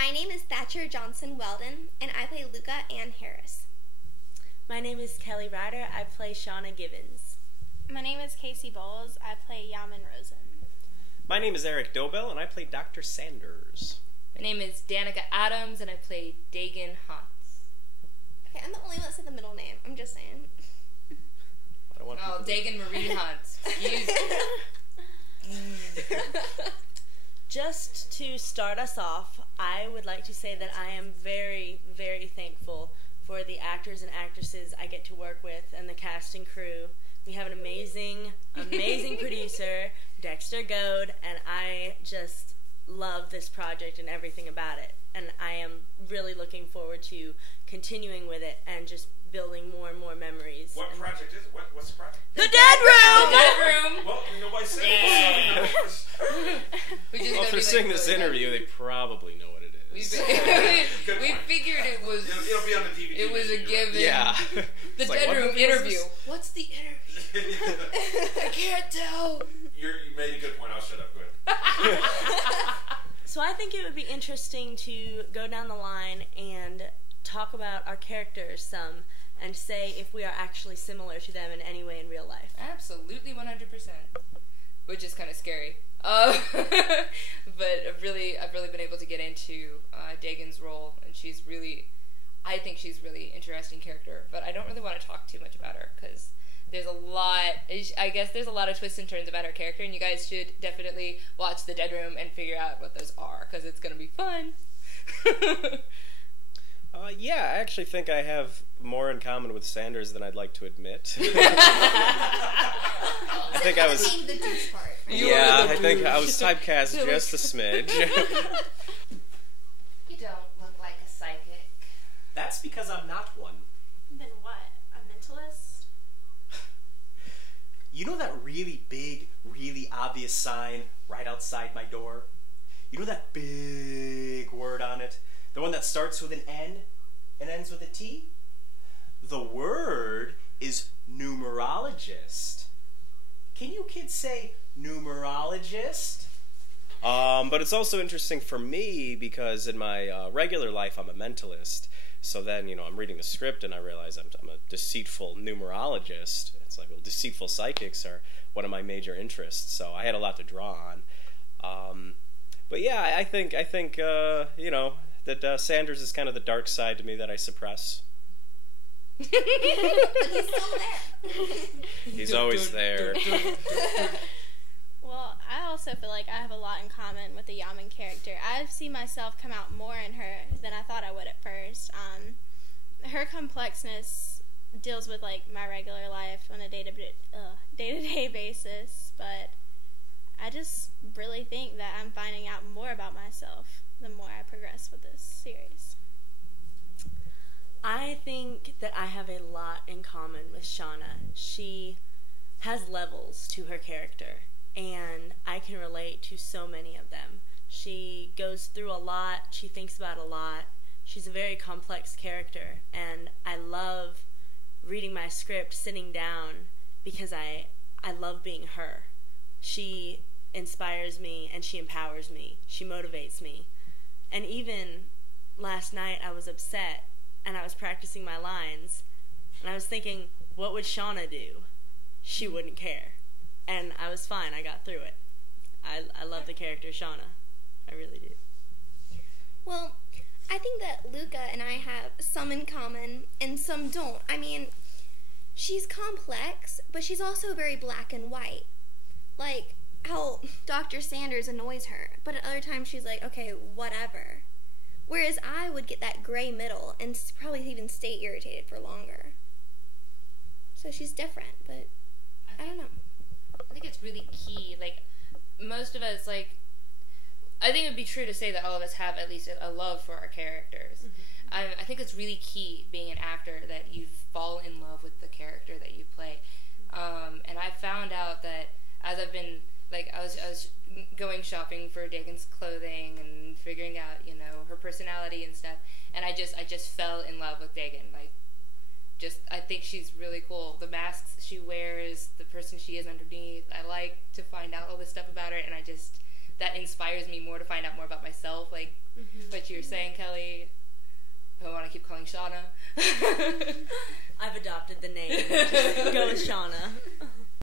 My name is Thatcher Johnson-Welden, and I play Luca Ann Harris. My name is Kelly Reiter. I play Shauna Gibbons. My name is Casey Boles. I play Yaman Rosen. My name is Erik Dobell, and I play Dr. Sanders. My name is Danika Adams, and I play Dagan Hans. Okay, I'm the only one that said the middle name. I'm just saying. Dagan Marie Hans. Excuse me. Just to start us off, I would like to say that I am very, very thankful for the actors and actresses I get to work with and the cast and crew. We have an amazing, amazing producer, Dexter Goad, and I just love this project and everything about it. And I am really looking forward to continuing with it and just building more and more memories. What project is it? What's the project? The Dead Room! The Dead Room! Well, nobody said it. Well, if they're seeing this interview, they probably know what it We is. figured it was. It'll be on the DVD. It was a given. Yeah. The It's like, Dead what Room movie was interview. this? What's the interview? I can't tell. You made a good point. I'll shut up. Go ahead. So I think it would be interesting to go down the line and talk about our characters some and say if we are actually similar to them in any way in real life. Absolutely 100%. Which is kind of scary. But I've really been able to get into Dagan's role, and I think she's a really interesting character, but I don't really want to talk too much about her, because there's a lot of twists and turns about her character, and you guys should definitely watch The Dead Room and figure out what those are, because it's going to be fun. Yeah, I actually think I have more in common with Sanders than I'd like to admit. I think I was... the douche part. Yeah, I think I was typecast just a smidge. You don't look like a psychic. That's because I'm not one. Then what? A mentalist? You know that really big, really obvious sign right outside my door? You know that big word on it? The one that starts with an N and ends with a T? The word is numerologist. Can you kids say numerologist? But it's also interesting for me because in my regular life I'm a mentalist. So then, I'm reading the script and I realize I'm a deceitful numerologist. It's like, well, deceitful psychics are one of my major interests. So I had a lot to draw on. But yeah, I think that Sanders is kind of the dark side to me that I suppress. But he's still there. He's always there. Well, I also feel like I have a lot in common with the Yaman character. I see myself come out more in her than I thought I would at first. Her complexness deals with like my regular life on a day-to-day basis, but I just really think that I'm finding out more about myself the more I progress with this series. I think that I have a lot in common with Shauna. She has levels to her character, and I can relate to so many of them. She goes through a lot, she thinks about a lot. She's a very complex character, and I love reading my script, sitting down, because I love being her. She inspires me, and she empowers me. She motivates me. And even last night I was upset, and I was practicing my lines, and I was thinking, what would Shauna do? She wouldn't care. And I was fine. I got through it. I love the character Shauna. I really do. Well, I think that Luca and I have some in common and some don't. I mean, she's complex, but she's also very black and white. Like how Dr. Sanders annoys her, but at other times she's like, okay, whatever. Whereas I would get that gray middle and probably even stay irritated for longer. So she's different, but I don't know. I think it's really key. Like, most of us, I think it would be true to say that all of us have at least a love for our characters. Mm-hmm. I think it's really key, being an actor, that you fall in love with the character that you play. And I found out that as I've been, I was going shopping for Dagan's clothing and figuring out, her personality and stuff, and I just fell in love with Dagan. I think she's really cool. The masks she wears, the person she is underneath, I like to find out all this stuff about her, and that inspires me more to find out more about myself. But you're saying, Kelly, I want to keep calling Shauna. I've adopted the name. Just go with Shauna.